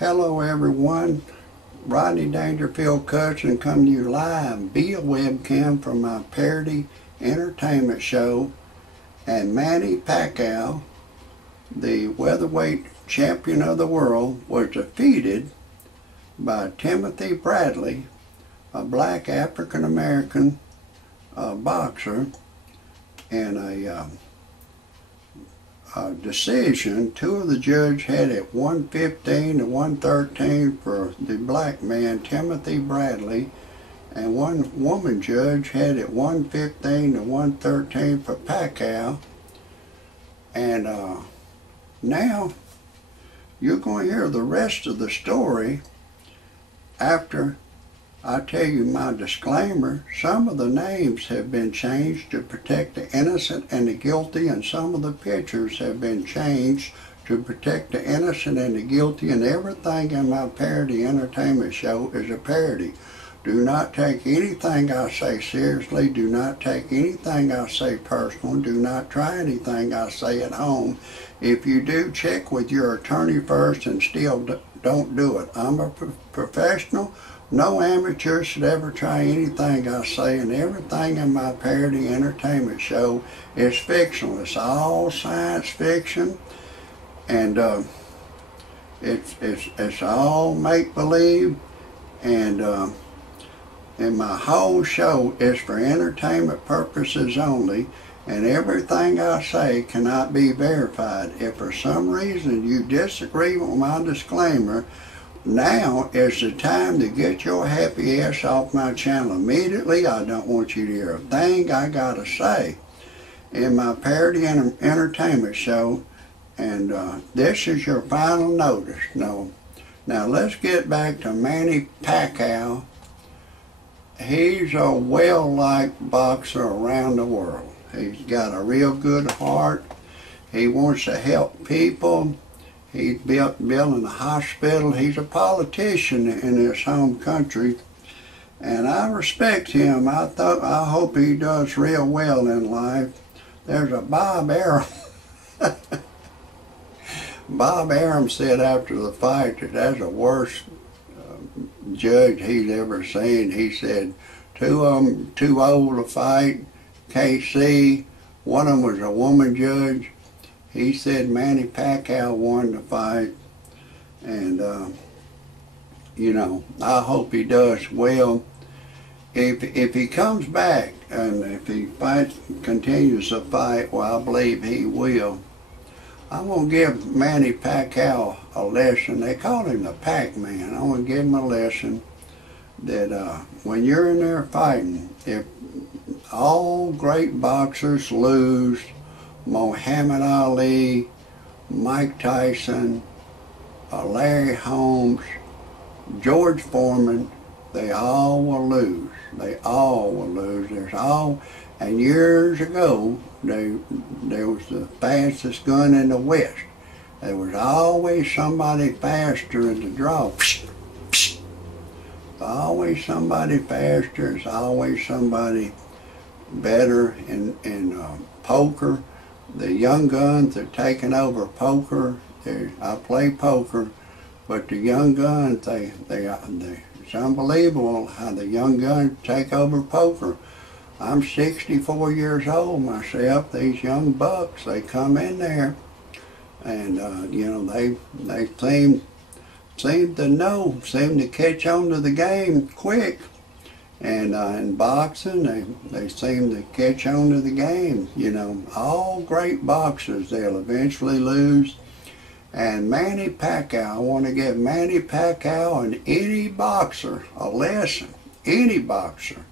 Hello everyone, Rodney Dangerfield cousin coming to you live via webcam from my parody entertainment show. And Manny Pacquiao, the welterweight champion of the world, was defeated by Timothy Bradley, a black African-American boxer, in a decision. Two of the judges had it 115 to 113 for the black man, Timothy Bradley, and one woman judge had it 115 to 113 for Pacquiao. And now you're going to hear the rest of the story after I tell you my disclaimer. Some of the names have been changed to protect the innocent and the guilty, and some of the pictures have been changed to protect the innocent and the guilty, and everything in my parody entertainment show is a parody. Do not take anything I say seriously. Do not take anything I say personal. Do not try anything I say at home. If you do, check with your attorney first and still don't do it. I'm a professional. No amateur should ever try anything I say, and everything in my parody entertainment show is fictional. It's all science fiction, and it's all make-believe, and my whole show is for entertainment purposes only, and everything I say cannot be verified. If for some reason you disagree with my disclaimer, now is the time to get your happy ass off my channel immediately. I don't want you to hear a thing I gotta say in my parody entertainment show, and this is your final notice. Now let's get back to Manny Pacquiao. He's a well-liked boxer around the world. He's got a real good heart. He wants to help people. He's building a hospital. He's a politician in his home country, and I respect him. I hope he does real well in life. There's a Bob Arum. Bob Arum said after the fight that that's the worst judge he's ever seen. He said two of them too old to fight, can't see. One of them was a woman judge. He said Manny Pacquiao won the fight, and you know, I hope he does well. If he comes back and if he continues to fight, well, I believe he will. I'm gonna give Manny Pacquiao a lesson. They call him the Pac-Man. I'm gonna give him a lesson that when you're in there fighting, if all great boxers lose, Muhammad Ali, Mike Tyson, Larry Holmes, George Foreman, they all will lose. They all will lose. And years ago, there was the fastest gun in the West. There was always somebody faster in the draw. Always somebody faster. It's always somebody better in poker. The young guns are taking over poker. I play poker, but the young guns, it's unbelievable how the young guns take over poker. I'm 64 years old myself. These young bucks, they come in there, and you know, they seem to catch on to the game quick. And in boxing, they seem to catch on to the game. You know, all great boxers, they'll eventually lose. And Manny Pacquiao, I want to give Manny Pacquiao and any boxer a lesson. Any boxer.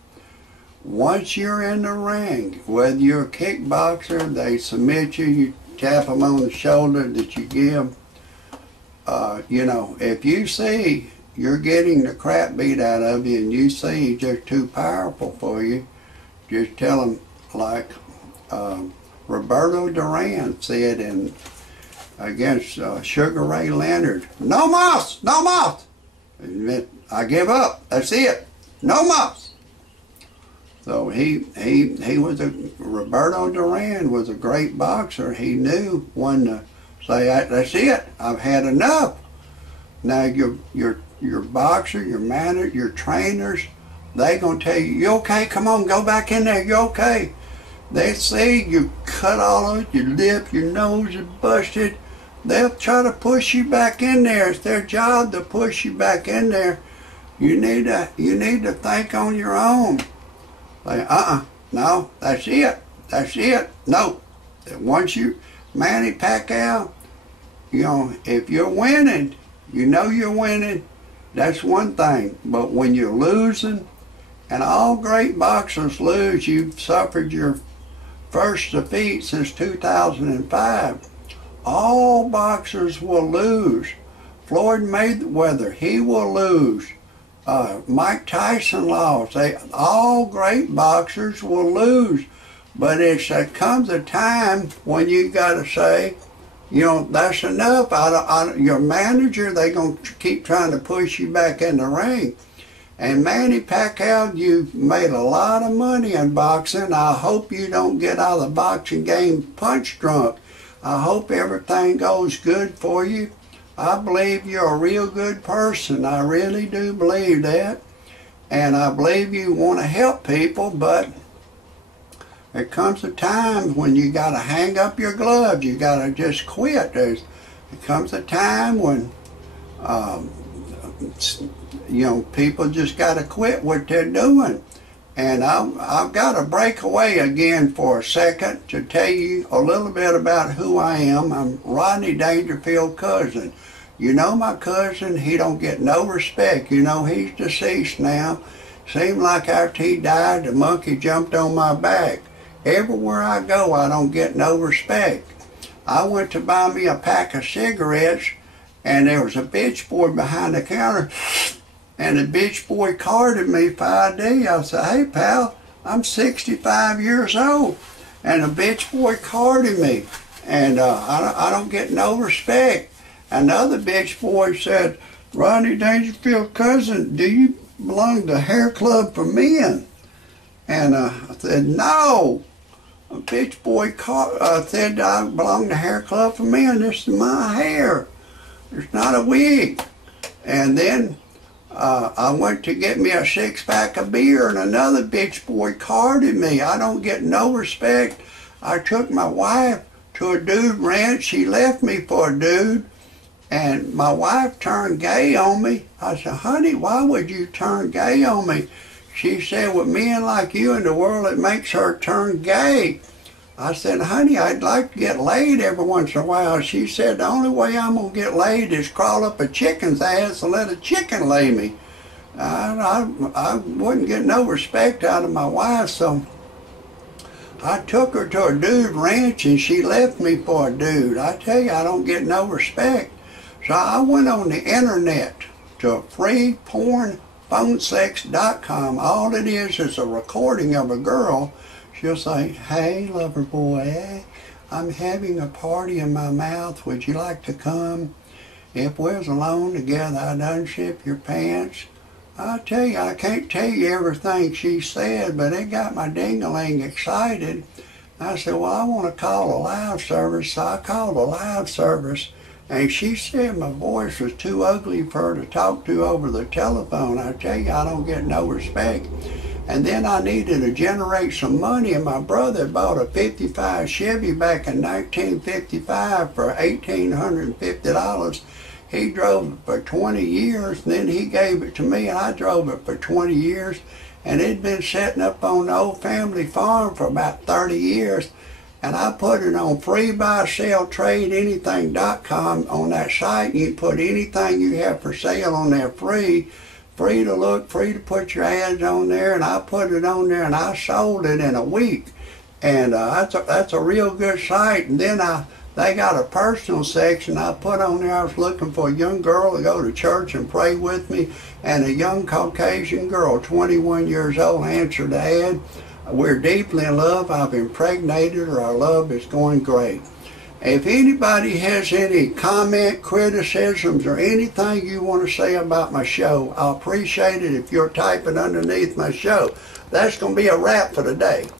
Once you're in the ring, whether you're a kickboxer, they submit you, you tap them on the shoulder that you give. You know, if you see you're getting the crap beat out of you and you see he's just too powerful for you, just tell him, like Roberto Duran said against Sugar Ray Leonard, no mouse, no mouse. I give up, that's it, no mouse. So Roberto Duran was a great boxer. He knew when to say, that's it, I've had enough. Now your boxer, your manager, your trainers, they gonna tell you, you okay? Come on, go back in there. You okay? They see you cut all of it, your lip, your nose is busted. They'll try to push you back in there. It's their job to push you back in there. You need to think on your own. Like, no, that's it. That's it. No. Once you, Manny Pacquiao, you know, if you're winning, you know you're winning, that's one thing. But when you're losing, and all great boxers lose, you've suffered your first defeat since 2005. All boxers will lose. Floyd Mayweather, he will lose. Mike Tyson lost. All great boxers will lose. But there comes a time when you got to say, you know, that's enough. Your manager, they going to keep trying to push you back in the ring. And Manny Pacquiao, you've made a lot of money in boxing. I hope you don't get out of the boxing game punch drunk. I hope everything goes good for you. I believe you're a real good person. I really do believe that. And I believe you want to help people, but there comes a time when you got to hang up your gloves. You got to just quit. There comes a time when, you know, people just got to quit what they're doing. And I've got to break away again for a second to tell you a little bit about who I am. I'm Rodney Dangerfield cousin. You know my cousin, he don't get no respect. You know, he's deceased now. Seemed like after he died, the monkey jumped on my back. Everywhere I go, I don't get no respect. I went to buy me a pack of cigarettes, and there was a bitch boy behind the counter, and the bitch boy carded me for ID. I said, hey pal, I'm 65 years old, and the bitch boy carded me, and I don't get no respect. Another bitch boy said, Rodney Dangerfield cousin, do you belong to Hair Club for Men? And I said, no. A bitch boy said I belong to Hair Club for Men. This is my hair. It's not a wig. And then I went to get me a 6-pack of beer, and another bitch boy carded me. I don't get no respect. I took my wife to a dude ranch. She left me for a dude. And my wife turned gay on me. I said, honey, why would you turn gay on me? She said, with men like you in the world, it makes her turn gay. I said, honey, I'd like to get laid every once in a while. She said, the only way I'm going to get laid is crawl up a chicken's ass and let a chicken lay me. I wouldn't get no respect out of my wife, so I took her to a dude ranch and she left me for a dude. I tell you, I don't get no respect. So I went on the internet to freepornphonesex.com. All it is a recording of a girl. She'll say, hey, lover boy, I'm having a party in my mouth. Would you like to come? If we was alone together, I'd unzip your pants. I tell you, I can't tell you everything she said, but it got my ding-a-ling excited. I said, well, I want to call a loud service. So I called a loud service. And she said my voice was too ugly for her to talk to over the telephone. I tell you, I don't get no respect. And then I needed to generate some money, and my brother bought a 55 Chevy back in 1955 for $1,850. He drove it for 20 years, and then he gave it to me, and I drove it for 20 years. And it'd been sitting up on the old family farm for about 30 years. And I put it on freebuyselltradeanything.com on that site. You can put anything you have for sale on there free to look, free to put your ads on there. And I put it on there and I sold it in a week. And that's a real good site. And then they got a personal section I put on there. I was looking for a young girl to go to church and pray with me. And a young Caucasian girl, 21 years old, answered the ad. We're deeply in love. I've impregnated her. Our love is going great. If anybody has any comment, criticisms, or anything you want to say about my show, I'll appreciate it if you're typing underneath my show. That's going to be a wrap for today.